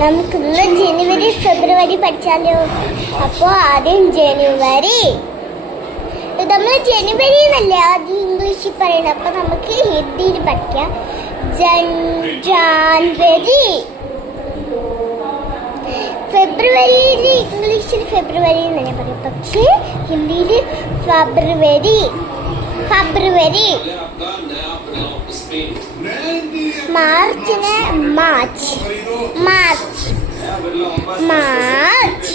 നമുക്കിന്ന് ജനുവരി ഫെബ്രുവരി പഠിച്ചാലോ. അപ്പോൾ ആദ്യം ജനുവരി. നമ്മൾ ജനുവരി എന്നല്ല അത് ഇംഗ്ലീഷിൽ പറയണം. അപ്പം നമുക്ക് ഹിന്ദിയിൽ പഠിക്കാം. ജാൻവരി. ഫെബ്രുവരിയിൽ ഇംഗ്ലീഷിൽ ഫെബ്രുവരി എന്നല്ല പറയും, പക്ഷേ ഹിന്ദിയിൽ ഫെബ്രുവരി. ഫെബ്രുവരി. മാർച്ചിന് മാർച്ച്. മാർച്ച്. മാർച്ച്.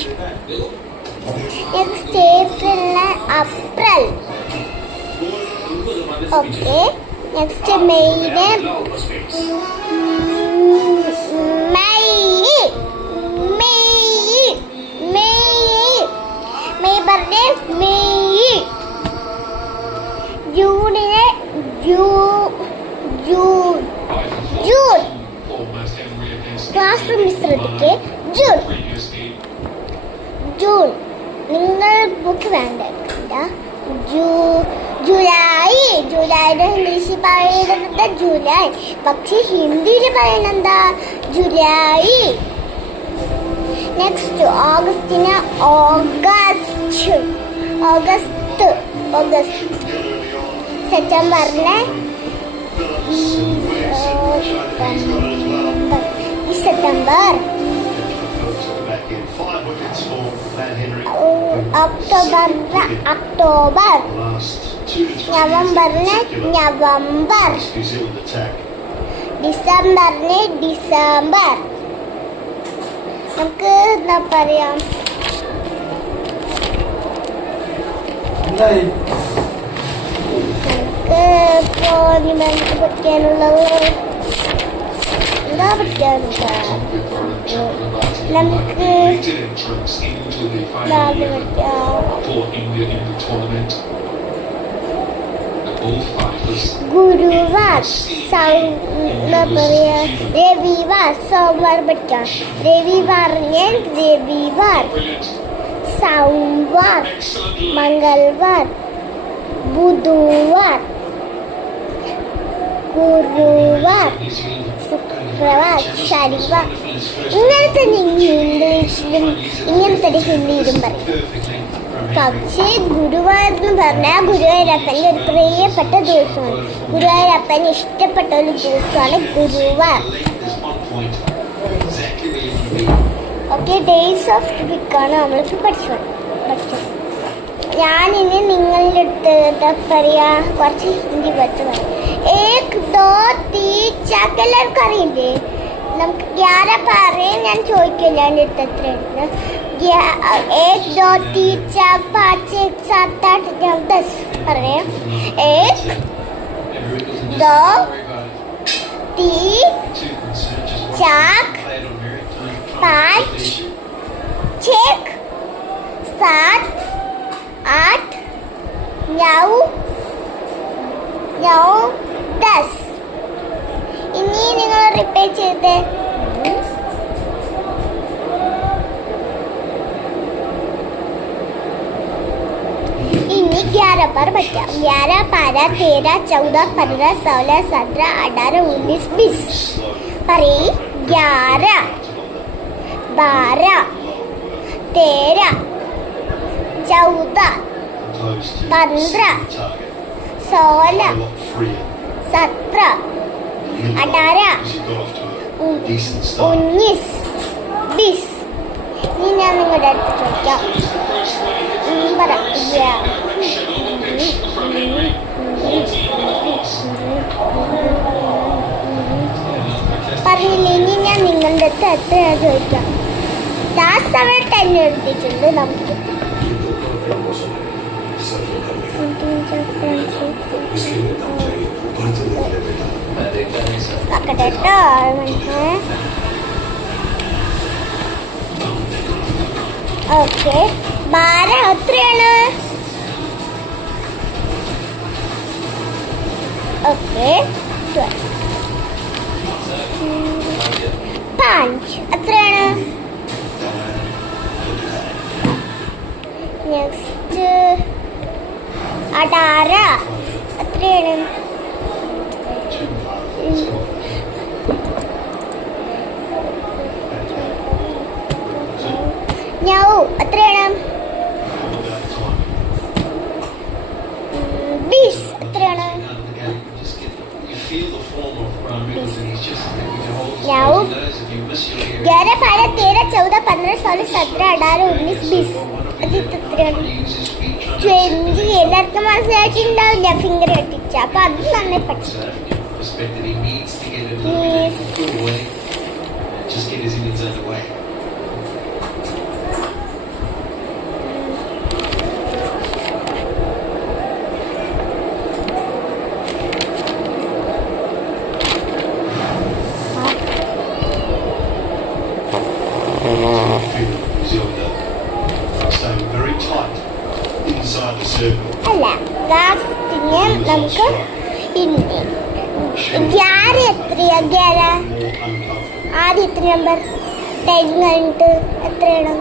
നെക്സ്റ്റ് ഏപ്രിലിന് ഏപ്രിൽ. ഓക്കെ. നെക്സ്റ്റ് മെയ്ന് മെയ്. മെയ്. മെയ്. മെയ് പറഞ്ഞേ മെയ്. ജൂണിന് ജൂൺ. ജൂൺ. ക്ലാസ് റൂം ശ്രദ്ധിക്ക്. ജൂൺ. ജൂൺ. നിങ്ങൾ ബുക്ക് വേണ്ട. ജൂലൈ. ജൂലൈയുടെ ഇംഗ്ലീഷിൽ പറയുന്നത് ജൂലൈ, പക്ഷെ ഹിന്ദിയിൽ പറയുന്നത് എന്താ? ജൂലൈ. നെക്സ്റ്റ് ഓഗസ്റ്റിന് ഓഗസ്റ്റ്. ഓഗസ്റ്റ്. ഓഗസ്റ്റ്. സെപ്റ്റംബറിന് സെപ്റ്റംബർ. ഒക്ടോബറിന് ഒക്ടോബർ. നവംബറിന് നവംബർ. ഡിസംബറിന് ഡിസംബർ. നമുക്ക് എന്താ പറയാം? നമുക്ക് പഠിക്കാനുള്ളത് എന്താ പഠിക്കാനുള്ളത്? നമുക്ക് ഗുരുവാർ. എന്താ പറയാ? രവിവാർ. സോമവാർ പഠിക്കാം. രവിവാറിന് രവിവാർ. സോമവാർ. മംഗൾവാർ. ബുധവാർ. ഗുരുവാർ. ശുക്രവാർ. ശനിവാർ. ഇങ്ങനെ തന്നെ ഇംഗ്ലീഷിലും ഇങ്ങനെ തന്നെ ഹിന്ദിയിലും പറയും. പക്ഷേ ഗുരുവാർ എന്ന് പറഞ്ഞാൽ ഗുരുവായൂരപ്പൻ്റെ ഒരു പ്രിയപ്പെട്ട ദിവസമാണ്. ഗുരുവായൂരപ്പന് ഇഷ്ടപ്പെട്ട ഒരു ദിവസമാണ് Guruvar. Okay. Days of the വീക്കാണ് നമ്മൾക്ക് പഠിച്ചത്. ഞാനിനി നിങ്ങളുടെ അടുത്ത് എന്താ പറയുക, കുറച്ച് ഹിന്ദി പഠിച്ചു പറയാം. ഏക് ദോ തീൻ ചാർ. എല്ലാവർക്കും അറിയില്ലേ? നമുക്ക് 11 പറയാൻ ഞാൻ ചോദിക്കില്ല. എൻ്റെ അടുത്ത് എത്രയുണ്ട്? 1 2 3 4 5 6 7 8 9 10 പറയാം. 1 2 3 4 5 6 7 8 9 10. ഇനി നിങ്ങൾ റിപ്പീറ്റ് ചെയ്തേ. ഇനി 11 पर बच्चा 11 12 13 14 15 16 17 18 19 20. परी 11 12 13 14 15 16 17 18 19 20. ഇനി ഞാൻ നിങ്ങളുടെ അടുത്ത് ചോദിക്കാം. പറഞ്ഞില്ല. ഇനി ഞാൻ നിങ്ങളുടെ അടുത്ത് എത്രയാണ് ചോദിക്കാം. ലാസ്റ്റ് അവിടെ 10 എഴുതിയിട്ടുണ്ട്. നമുക്ക് കേട്ടോ. ഓക്കെ. 12 എത്രയാണ്? ഓക്കെ. 5 എത്രയാണ്? നെക്സ്റ്റ് 18 എത്രയാണ്? എത്രയാണ്? ബീസ് എത്രയാണ്? Now, 11, 12, 13, 14, 15, 16, 17, 18, 20. അത് എത്രയാണ്? 20. എല്ലാവർക്കും മനസ്സിലായിട്ടുണ്ടാവില്ല ഫിംഗർ കെട്ടിച്ച. അപ്പൊ അത് നന്നായി പഠിച്ചു. അല്ല, ലാസ്റ്റിന് നമുക്ക് ഇന്ന് 11 എത്രയാ? 11 ആദ്യത്തെ നമ്പർ 10 കഴിഞ്ഞിട്ട് എത്രയാണ്?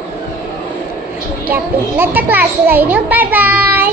ഇന്നത്തെ ക്ലാസ് കഴിഞ്ഞു. Bye bye.